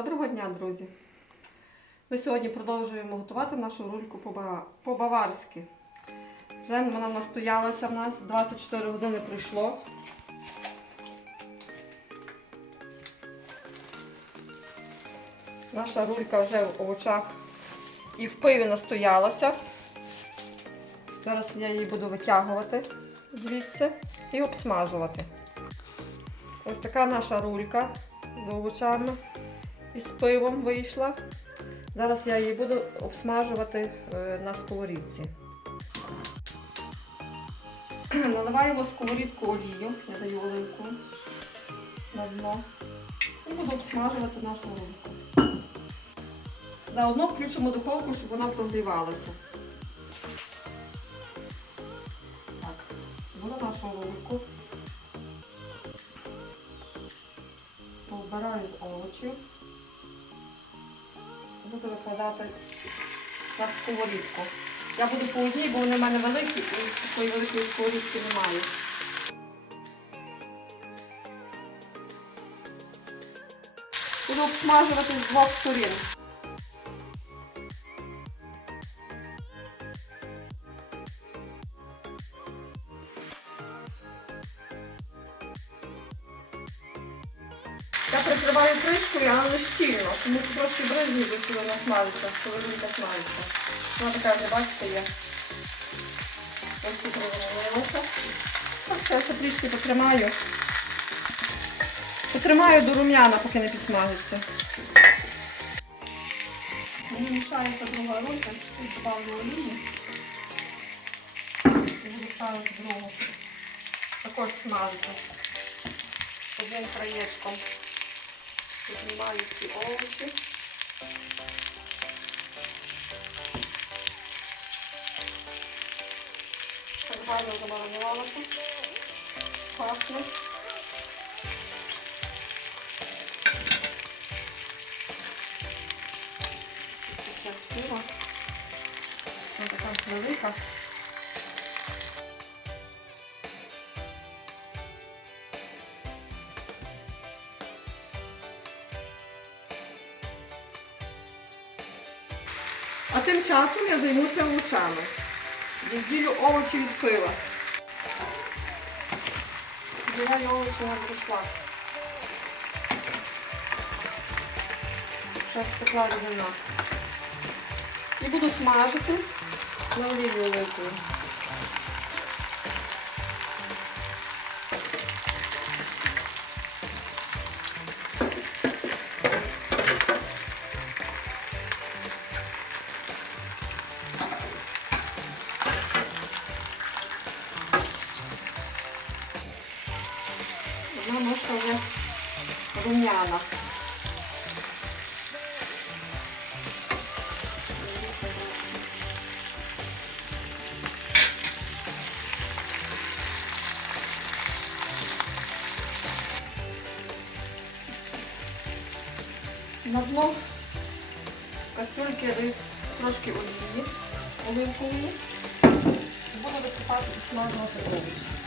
Доброго дня, друзі! Ми сьогодні продовжуємо готувати нашу рульку по-ба- по-баварськи. Вже вона настоялася в нас, 24 години пройшло. Наша рулька вже в овочах і в пиві настоялася. Зараз я її буду витягувати звідси і обсмажувати. Ось така наша рулька з овочами і з пивом вийшла. Зараз я її буду обсмажувати е, на сковорідці. Наливаємо сковорідку олію, я даю оливку на дно. І буду обсмажувати нашу рульку. Заодно включимо духовку, щоб вона прогрівалася. Так, буду нашу рульку. Повбираю з овочів. Буду викладати на сковорідку. Я буду по одній, бо вони в мене великі і такої великої сковорідки немає. Буду обсмажувати з двох сторін. Я прикриваю кришкою, але не щільно, тому що трошки бризні, коли вона смажиться, коли рулька смажиться. Вона така, вже, бачите, є. Ось тут розмовилася. Так, ще я трішки потримаю. Потримаю до рум'яна, поки не підсмажиться. Мені мішається друга рулька, тут добавлю олії. Буду ставити другу. Також смажити. Одним краєчком. Піднімаю ці овочі. Так гарно замаринувалося. Пахне. Ще сила. Ось така велика. А тим часом я займуся лучами. Відділю овочі від пива. Діляю овочі на буршлак. Зараз покладу вина. І буду смажити на олії великою. На дно кастрюльки даю трошки олії оливкової. Буду висипати смажувати овочі.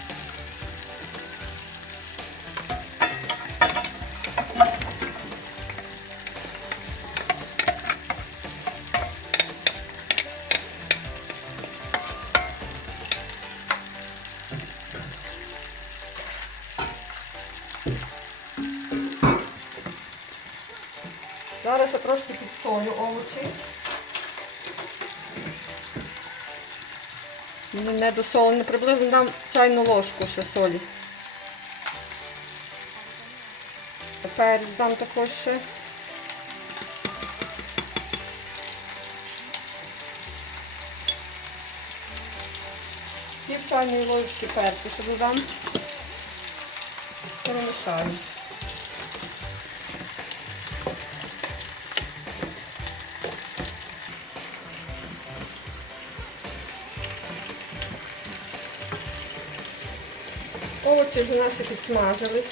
Зараз я трошки підсолю овочі. Не досолено, приблизно дам чайну ложку ще солі. Перець дам також ще. Пів чайної ложки перцю ще додам. Перемішаю. Овочі вже наші підсмажились.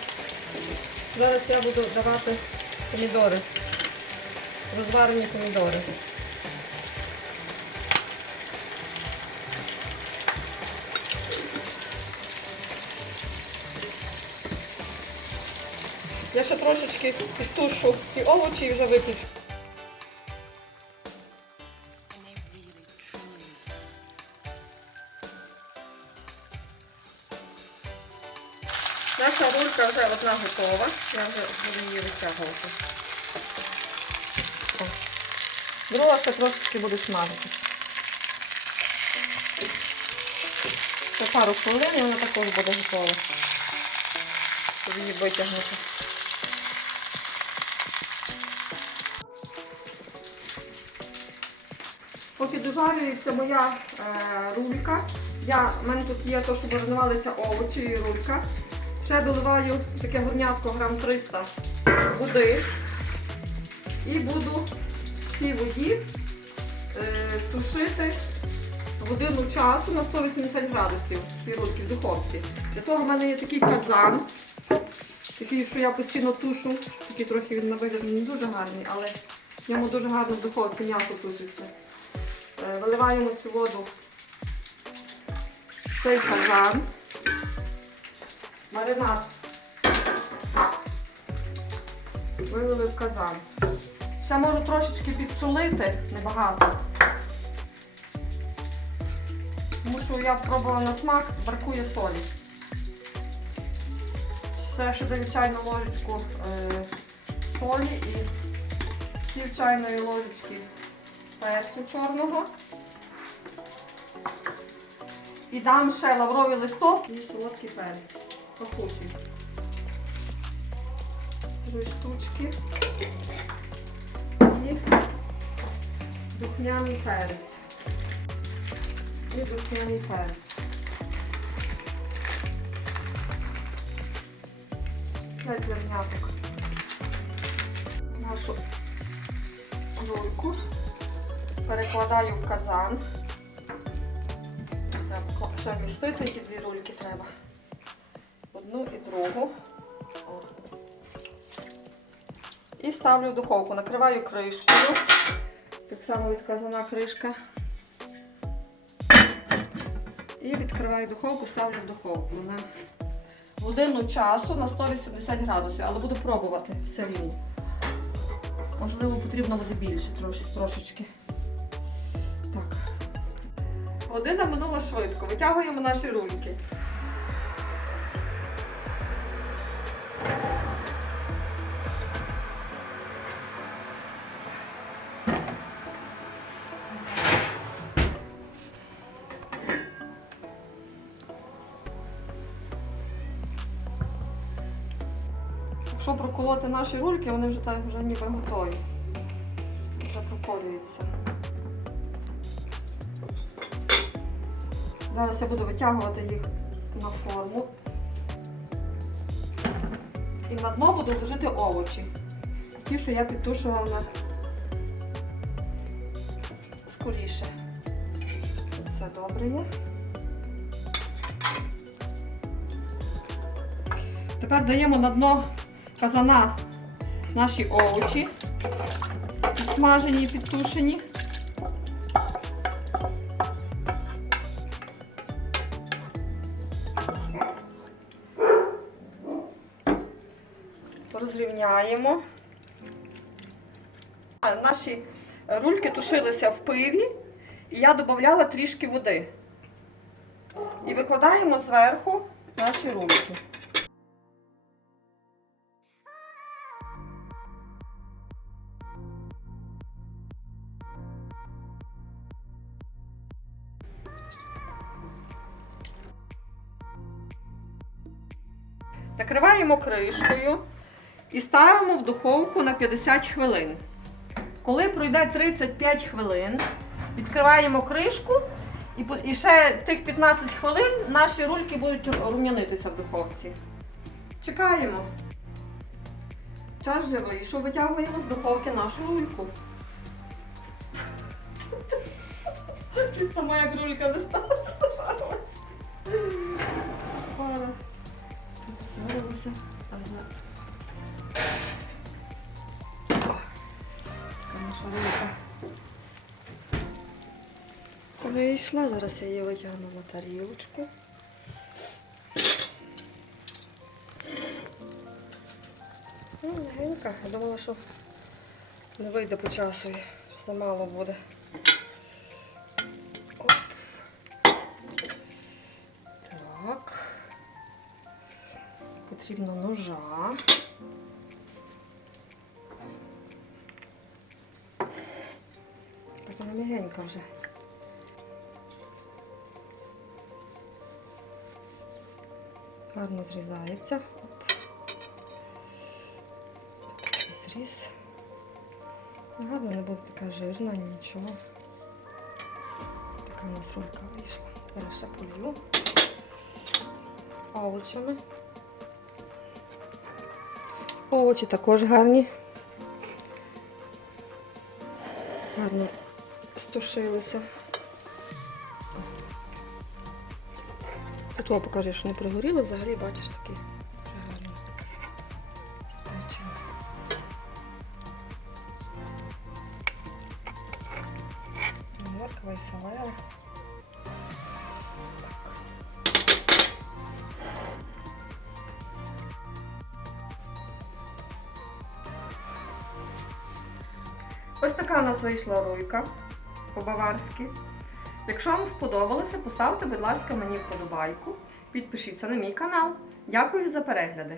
Зараз я буду давати помідори. Розварені помідори. Я ще трошечки підтушу і овочі і вже виключу. Наша рулька вже одна готова. Я вже буду її витягувати. Друга ще трошечки буде смажитися. Ще пару хвилин вона також буде готова. Щоб її витягнути. Поки дожарюється моя е, рулька, я, в мене тут є то, що маринувалися овочі і рулька. Ще доливаю таке горнятко грам 300 води і буду в цій воді е, тушити годину часу на 180 градусів ці в духовці. Для того в мене є такий казан, такий, що я постійно тушу. Такий трохи він на вигляд не дуже гарний, але в ньому дуже гарно в духовці м'ясо тушиться. Е, Виливаємо цю воду в цей казан. Маринад. Вилили в казан. Ще можу трошечки підсолити, небагато. Тому що я пробувала на смак, бракує солі. Ще ще даю ложечку е, солі і пів чайної ложечки перцю чорного. І дам ще лавровий листок і солодкий перець. Пахучий. Три штучки. І духмяний перець. І духмяний перець. П'ять зерняток. Нашу рульку перекладаю в казан. Ще вмістити, ті дві рульки треба. Одну і другу. І ставлю в духовку. Накриваю кришкою. Так само від казана кришка. І відкриваю духовку, ставлю в духовку на годину часу на 180 градусів, але буду пробувати все рівно. Можливо, потрібно буде більше трошки, трошечки. Так. Година минула швидко. Витягуємо наші рульки. Проколоти наші рульки, вони вже так вже ніби готові. Вже проколюються. Зараз я буду витягувати їх на форму. І на дно буду ложити овочі. Ті, що я підтушувала скоріше. Все добре є. Тепер даємо на дно казана наші овочі, підсмажені і підтушені. Розрівняємо. Наші рульки тушилися в пиві, і я додавала трішки води. І викладаємо зверху наші рульки. Накриваємо кришкою і ставимо в духовку на 50 хвилин. Коли пройде 35 хвилин, відкриваємо кришку і, ще тих 15 хвилин наші рульки будуть рум'янитися в духовці. Чекаємо. Час вже вийшов, витягуємо з духовки нашу рульку. Ти сама як рулька не стала зажарилась. Наша рулька. Вийшла, зараз я її витягну на тарілочку. маленька. Я думала, що не вийде по часу. Все мало буде. Потрібно ножа. Так вона м'ягенька вже. Гарно зрізається. Зріз. Гарно не буде така жирна, нічого. Така у нас рулька вийшла. Зараз ще полью овочами. Овочі також гарні. Гарно стушилися. Тут о, покажу, що не пригоріло, взагалі бачиш такі Ось така у нас вийшла рулька по-баварськи. Якщо вам сподобалося, поставте, будь ласка, мені вподобайку. Підпишіться на мій канал. Дякую за перегляди!